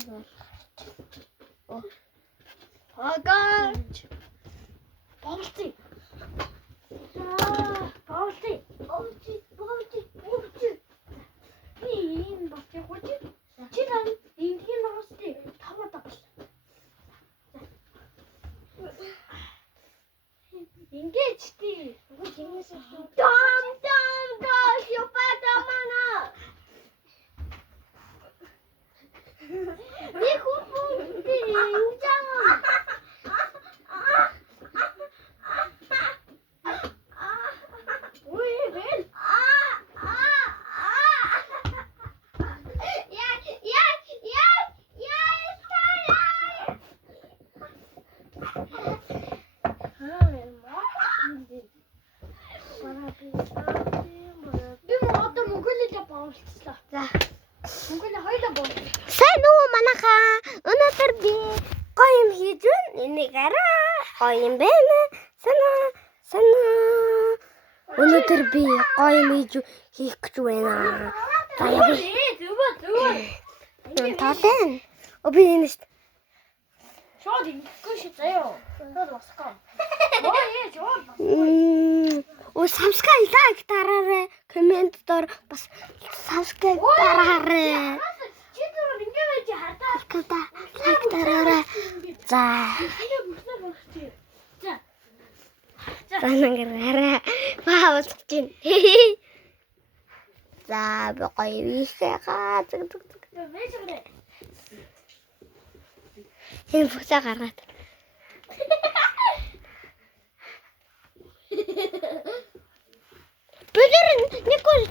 зэрэг. Агаач. Болти. Болти. Болти. Ийм болти хож. Чи тань энгийн нуусти таваад. Ингэж тий. Дам ёпата мана. Би хупунти уужаа. Ой бэл. Сайн уу манайхаа. Өнөөдөр би гоё юм хийж байна. Энийг арай гоё юм байна. Санаа. Өнөөдөр би гоё юм хийх гэж байна. Таалан. Би энэ шүү. Шууд ингэхгүй шүү заяа. Шууд басгаа. Оо subscribe like дараарай. Комент доор бас subscribe дараарай. Чи тэр ингэ байж хардаа. Like дараарай. За. За нангаараа. Баавал чинь. За би гоё вишгаа. Энэ бүсээ гаргаад. Бэлэр нэг гол